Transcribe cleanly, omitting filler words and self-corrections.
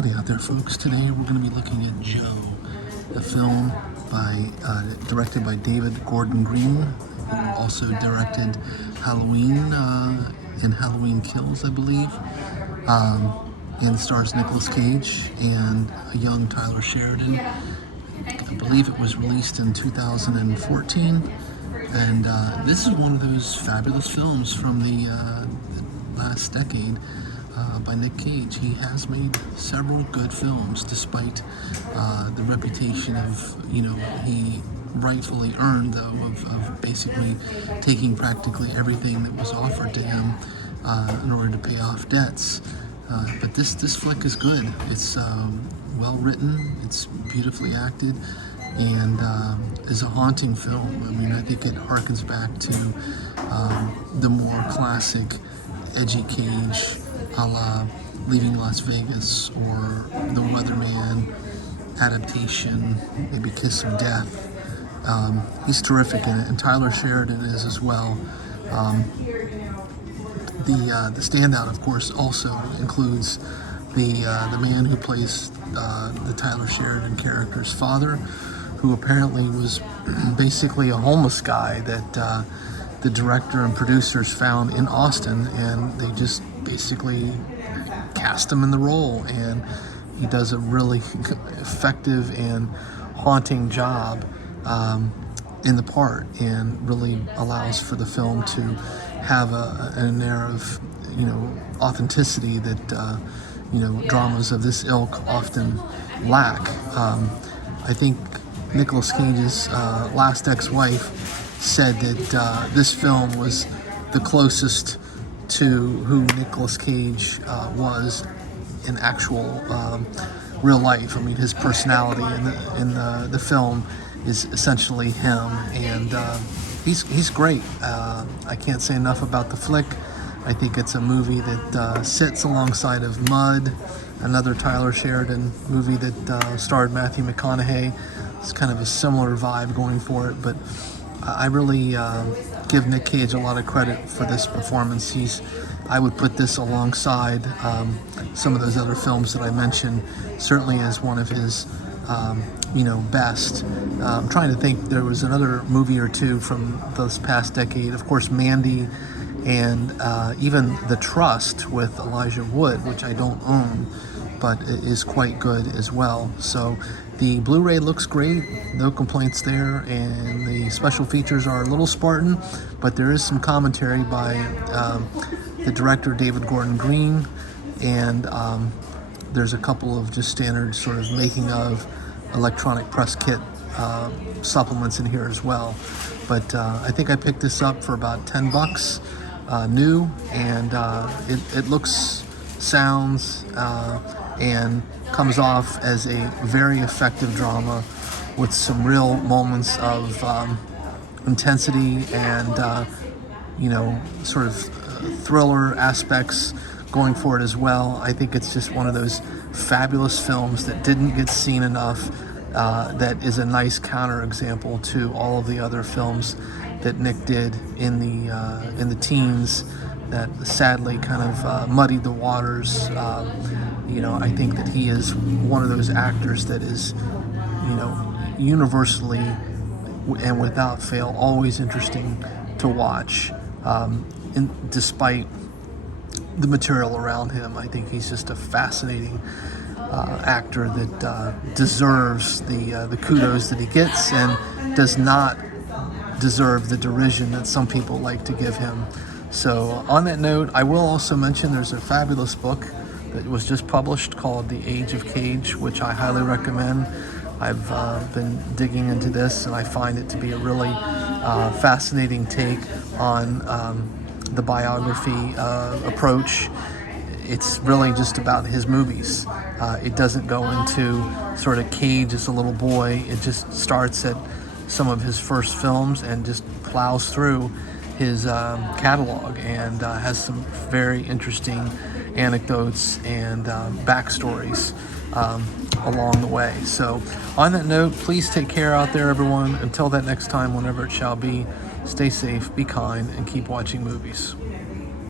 Howdy out there, folks. Today we're going to be looking at Joe, a film directed by David Gordon Green, who also directed Halloween and Halloween Kills, I believe. And stars Nic Cage and a young Tyler Sheridan. I believe it was released in 2014. And this is one of those fabulous films from the last decade. By Nic Cage. He has made several good films, despite the reputation of, he rightfully earned, though, of basically taking practically everything that was offered to him in order to pay off debts. But this flick is good. It's well written, it's beautifully acted, and is a haunting film. I mean, I think it harkens back to the more classic edgy Cage, a la Leaving Las Vegas or The Weatherman adaptation, maybe Kiss of Death. He's terrific in it, and Tyler Sheridan is as well. The Standout, of course, also includes the man who plays the Tyler Sheridan character's father, who apparently was basically a homeless guy that the director and producers found in Austin, and they just basically cast him in the role, and he does a really effective and haunting job in the part, and really allows for the film to have an air of authenticity that dramas of this ilk often lack. I think Nicolas Cage's last ex-wife said that this film was the closest to who Nicolas Cage was in actual real life. I mean, his personality in the film is essentially him, and he's great. I can't say enough about the flick. I think it's a movie that sits alongside of Mud, another Tyler Sheridan movie that starred Matthew McConaughey. It's kind of a similar vibe going for it, but I really give Nic Cage a lot of credit for this performance. I would put this alongside some of those other films that I mentioned, certainly as one of his, best. I'm trying to think, there was another movie or two from this past decade. Of course, Mandy, and even The Trust with Elijah Wood, which I don't own, but it is quite good as well. So the Blu-ray looks great, no complaints there, and the special features are a little Spartan, but there is some commentary by the director David Gordon Green, and there's a couple of just standard sort of making of electronic press kit supplements in here as well. But I think I picked this up for about $10 new, and it looks, sounds, and comes off as a very effective drama with some real moments of intensity and sort of thriller aspects going for it as well. I think it's just one of those fabulous films that didn't get seen enough, that is a nice counterexample to all of the other films that Nic did in the teens that sadly kind of muddied the waters. I think that he is one of those actors that is, universally and without fail always interesting to watch, despite the material around him. I think he's just a fascinating actor that deserves the kudos that he gets, and does not deserve the derision that some people like to give him. So on that note, I will also mention there's a fabulous book that was just published called The Age of Cage, which I highly recommend. I've been digging into this, and I find it to be a really fascinating take on the biography approach. It's really just about his movies. It doesn't go into sort of Cage as a little boy. It just starts at some of his first films and just plows through his catalog, and has some very interesting anecdotes and backstories along the way. So on that note, please take care out there, everyone. Until that next time, whenever it shall be, stay safe, be kind, and keep watching movies.